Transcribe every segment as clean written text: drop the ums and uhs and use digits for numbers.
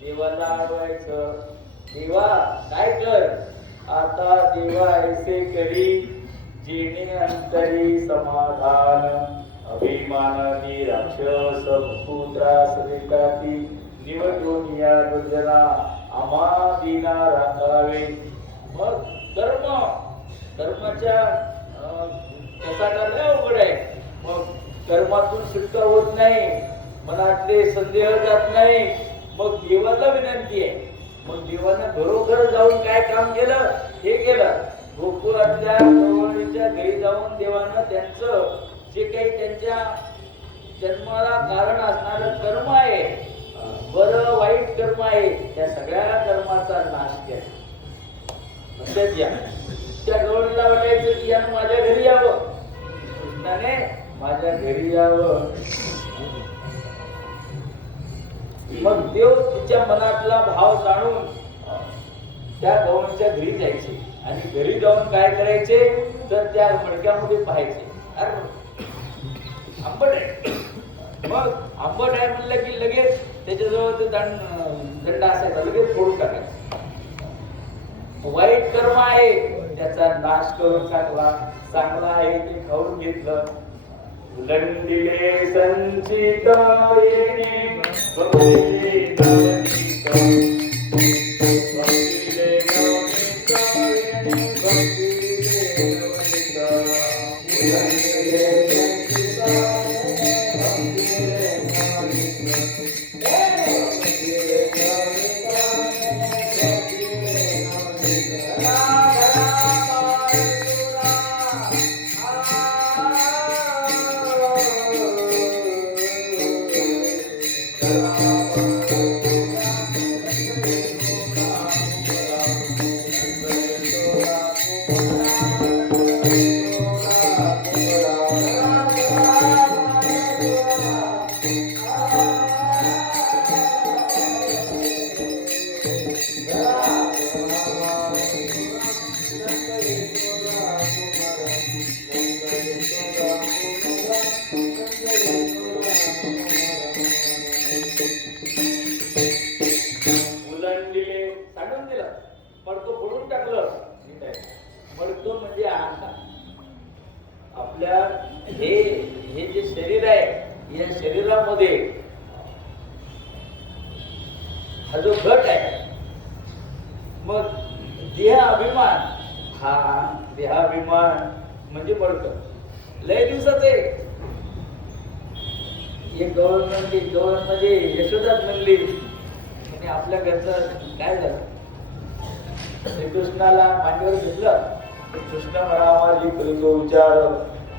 देवाला आडवायचं. देवा काय कर आता, देवा ऐसे करी जेणे अंतरी समाधान. अभिमानाने राक्षस पुत्रास देताती, निवडून या दुर्जना आम्हा दिना राखावे. मग कर्माच्या कसा करणे अवघड आहे. मग कर्मातून सुटका होत नाही, मनातले संदेह जात नाही. मग देवाला विनंती आहे. मग देवानं घरोघर जाऊन काय काम केलं हे केलं. गोकुळातल्या गवळणीच्या घरी जाऊन देवानं त्यांचं जे काही त्यांच्या जन्माला कारण असणारं कर्म आहे, बरं वाईट कर्म आहे, त्या सगळ्या कर्माचा नाश केला. त्या गवळणीला वाटायचं की यानं माझ्या घरी यावं, कृष्णाने माझ्या घरी यावं. मग देव तिच्या मनातला भाव जाणून त्या गवळणीच्या घरी जायचे आणि घरी जाऊन काय करायचे तर त्या मडक्यामध्ये पाहायचे, अरे आंबट आहे. मग आंबट आहे म्हणलं की लगेच त्याच्याजवळ ते दंड असायचा, लगेच फोडून टाकायचा. वाईट कर्म आहे त्याचा नाश करून टाकला, चांगला आहे ते खाऊन घेतलं. उलंडिले संचित येणे भक्ती नवनीत, भक्तीले नवनीत येणे भक्तीले नवनीत. उलंडिले संचित येणे भक्तीले नवनीत, भक्तीले नवनीत येणे भक्तीले हे जे शरीर आहे या शरीरामध्ये हा जो घट आहे, मग देहाभिमान, हा देहाभिमान म्हणजे मडकं लय दिवसाच आहे. एक गव्हर्नमेंटमध्ये यशोदाच म्हणली म्हणजे आपल्या घरचं काय झालं, श्रीकृष्णाला मांडीवर घेतलं. कृष्ण म्हणावा जी करीतो विचार,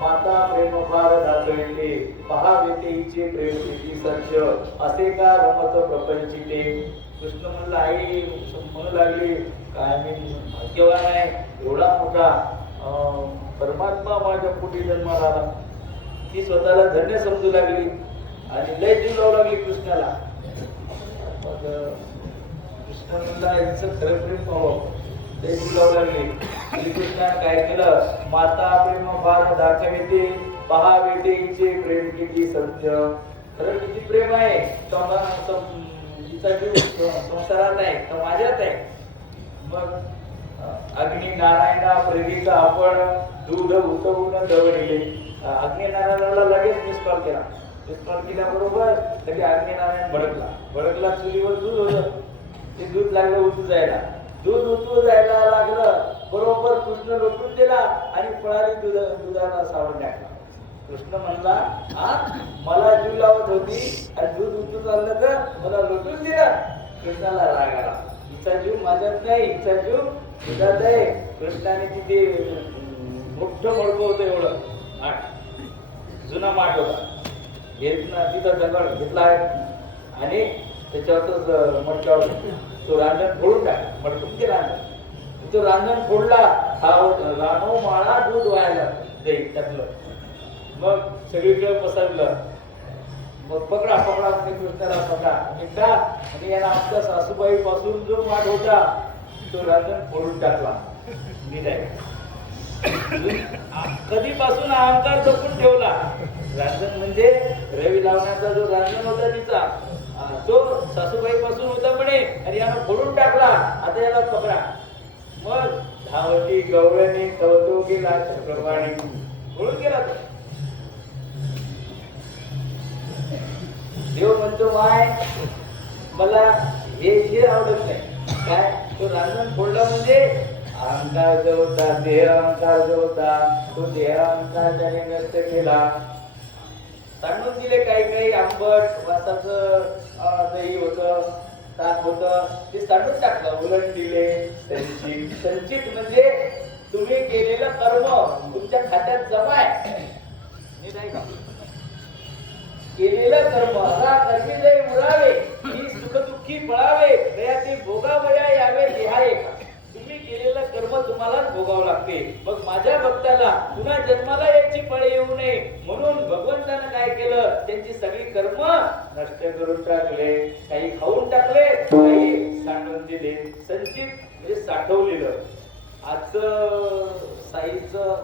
माता प्रेम फार दाखविते, पहावे तिचे प्रेम किती सच्च, असे का रमत प्रपंचिते. कृष्ण म्हणलं, आई म्हणू लागली काय मी भाग्यवान आहे, एवढा मोठा परमात्मा माझ्या पोटी जन्माला आला. ती स्वतःला धन्य समजू लागली आणि लय जीव लावू लागली कृष्णाला. मग कृष्ण म्हणला यांचं खरं प्रेम पाहावं, लय जीव लावू लागली. श्रीकृष्णाने काय केलं, माता प्रेम फार दाखविते, पहावे तिचे प्रेम किती सत्य. खरं किती प्रेम आहे, तिचा जीव संसारात आहे तर माझ्यात आहे. मग अग्नी नारायणा प्रेरित आपण दूध उतवून दवडिले. अग्नी नारायणाला लगेच मिस कॉल केला, स्नान केल्याबरोबर लगे अग्निनारायण भडकला चुलीवर दूध होतं, ते दूध लागलं उतू जायला, दूध उतू जायला लागलं, बरोबर कृष्ण लोटून दिला आणि पळाली दुधाला सावरून टाकला. कृष्ण म्हणला, हा मला जीव लावत होती आणि दूध उतू चाललं तर मला लोटून दिला. कृष्णाला राग आला, हिचा जीव माझ्यात नाही, हिचा जीव दुधात आहे. कृष्णाने तिथे मोठं मडकं होतं, एवढं माठ, जुना माठ होता, तिथं दगड घेतला आणि त्याच्यावरच मडक्यावर तो रांजण फोडून टाकला. मडकून ते रांजण, तो रांजण फोडला, रानो माळा दूध व्हायला देई टाकलं. मग सगळीकडे पसरलं. मग पकडा कृष्णाला पकडा मिठा, आणि याला आमच्या सासूबाई पासून जो माठ होता तो रांजण फोडून टाकला. मी नाही कधीपासून अहंकार जपून ठेवला. रांजण म्हणजे रवी लावण्याचा जो रांजण होता तिचा, तो सासूबाई पासून होता म्हणे, आणि याला फोडून टाकला. आता याला पकडा. मग धावती गवळणी कवतो गेला चक्रवाणी, फोडून गेला. देव म्हणतो, माय मला हे आवडत नाही. काय तो रांजण फोडला म्हणजे अहंकार जो होता, देह अहंकार जो होता, तो देह अहंकार त्याने नष्ट केला. सांगून दिले काही आंबट वासाचं दही होतं, ताक होतं, ते सांडून टाकलं, उलट दिले. संचित म्हणजे तुम्ही केलेलं कर्म तुमच्या खात्यात जमा आहे, नाही का? केलेलं कर्म कर्मी लय मुरावे, ही सुखदुःखी पळावे, दयाचे भोगावया यावे देहाये का. तुम्ही केलेलं कर्म तुम्हालाच भोगावं लागते. मग माझ्या भक्ताला पुन्हा जन्माला याची पळ येऊ नये म्हणून भगवंतानं काय केलं, त्यांची सगळी कर्म नष्ट करून टाकले. काही खाऊन टाकले, काही सांडून दिले. संचित म्हणजे साठवलेलं. आजचं साईचं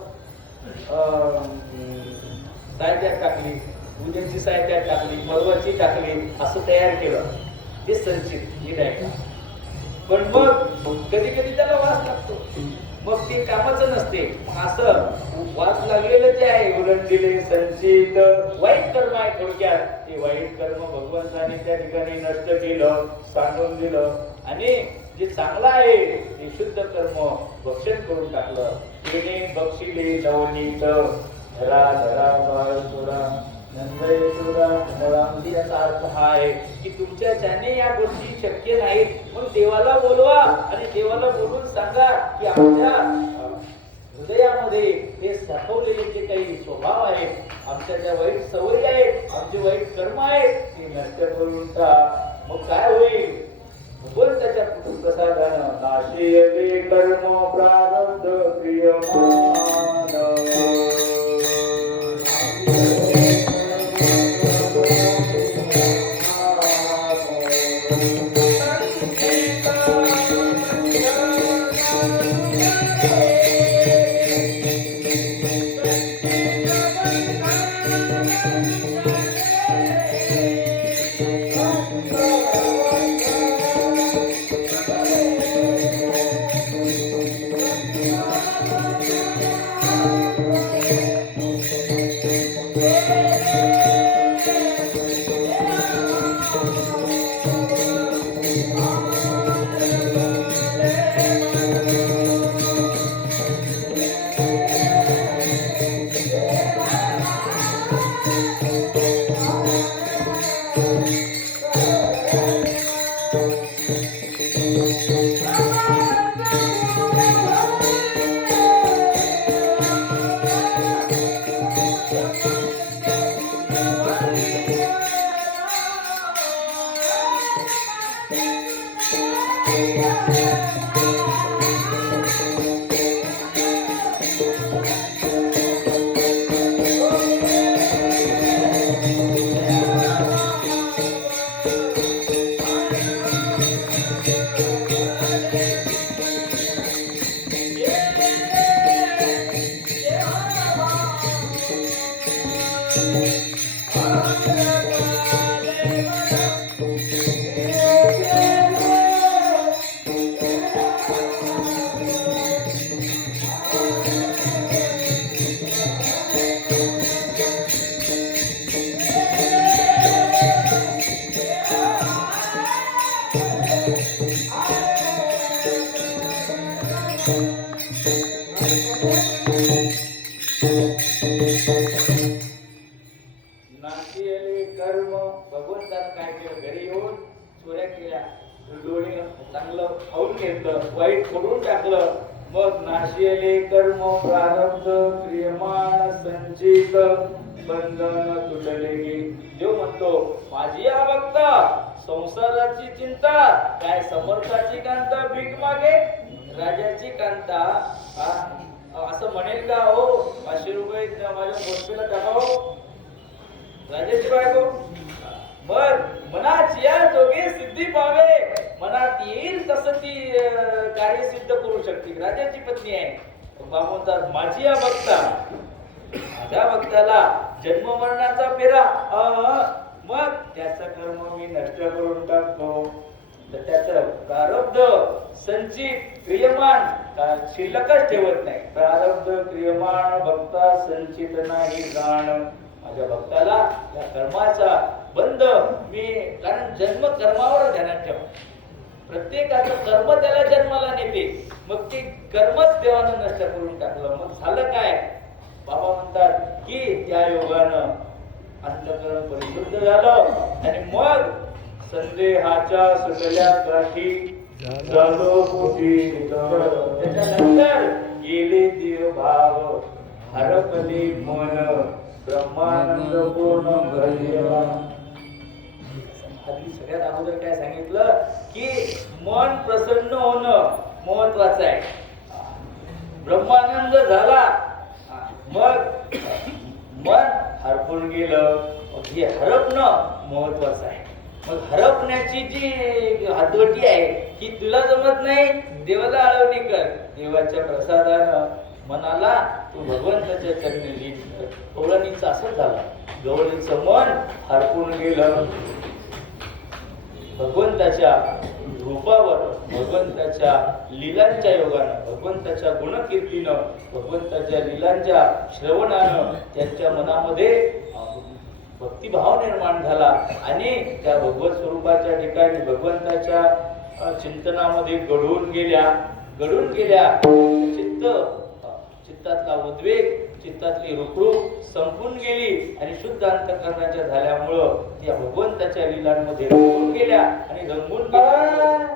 साहित्यात टाकली, उद्याची साहित्यात टाकली, परवाची टाकली, असं तयार केलं, ते संचित हे नाही. पण मग कधी कधी त्याला वास लागतो, मग ते कामाचं नसते. असं वास लागलेलं जे आहे, उलट दिले संचित वाईट कर्म आहे. थोडक्यात ते वाईट कर्म भगवंताने त्या ठिकाणी नष्ट केलं, सांडून दिलं, आणि जे चांगलं आहे ते शुद्ध कर्म भक्षण करून टाकलं. तिने बक्षिले नवनीत धरा धरा बाळसुरा याचा अर्थ हा आहे की तुमच्याच्याने या गोष्टी शक्य नाहीत. मग देवाला बोलवा आणि देवाला बोलून सांगा की आमच्या हृदयामध्ये हे साठवलेले जे काही स्वभाव आहेत, आमच्या ज्या वाईट सवयी आहेत, आमचे वाईट कर्म आहेत, ते नष्ट करून टाक. मग काय होईल? भगवंताच्या प्रसादानं नाशियले कर्म प्रारब्ध क्रियमान. नाशिले कर्म. भगवंतानं काय केलं, घरी येऊन चोऱ्या केल्या, डोळे चांगलं खाऊन घेतलं, वाईट फोडून टाकलं. मग नाशिले कर्म प्रारब्ध क्रियमाण संचित बंधन तुटले गे. देव म्हणतो माझी या भक्त संसाराची चिंता काय, समर्थाची कांता भीक मागे, राजाची कांता असं म्हणेल का, हो 500 रुपये माझ्या गोष्टीला टाकाव, राजाची बायको. मग मनाची या जोगे सिद्धी पावे, मनात येईल तसं ती कार्य सिद्ध करू शकते. राजाची पत्नी आहे, म्हणतात माझी या भक्ता, माझ्या भक्ताला जन्म मरणाचा फेरा, मग त्याचं कर्म मी नष्ट करून टाकतो. तर त्याचं प्रारब्ध संचित क्रियमान शिल्लकच ठेवत नाही. प्रारब्ध क्रियमान भक्ता संचित नाही जाण. माझ्या भक्ताला या कर्माचा बंध मी, कारण जन्म कर्मावर ध्यानात ठेवा. प्रत्येकाचं कर्म त्याला जन्माला नेते, मग ते कर्मच देवानं नष्ट करून टाकलं. मग झालं काय, बाबा म्हणतात की त्या योगानं अंतःकरण परिशुद्ध झालं आणि मग संदेहाच्या सगळ्या गाठी झालो कुठे. त्याच्यानंतर गेले देव भाव हरपले मन, ब्रह्मानंद पूर्ण घडलेला. आधी सगळ्यात अगोदर काय सांगितलं की मन प्रसन्न होणं महत्वाचं आहे. ब्रह्मानंद झाला, मग मन हरपून गेलं, हे हरपणं महत्वाचं आहे. मग हरपण्याची जी हातवटी आहे की तुला जमत नाही, देवाला आळवणी कर. देवाच्या प्रसादानं मनाला तू भगवंताच्या चरणी लीन कर. गवळणीचं असंच झालं, गवळणीचं मन हरपून गेलं. भगवंताच्या रूपावर, भगवंताच्या लीलांच्या योगानं, भगवंताच्या गुणकीर्तीनं, भगवंताच्या लीलांच्या श्रवणानं त्यांच्या मनामध्ये भक्तिभाव निर्माण झाला आणि त्या भगवत स्वरूपाच्या ठिकाणी भगवंताच्या चिंतनामध्ये गढून गेल्या. चित्तातला उद्वेग, चित्तातली रुखरुख संपून गेली आणि शुद्ध अंतःकरणाच्या झाल्यामुळं त्या भगवंताच्या लीलांमध्ये रंगून गेल्या आणि रंगून गेल्या.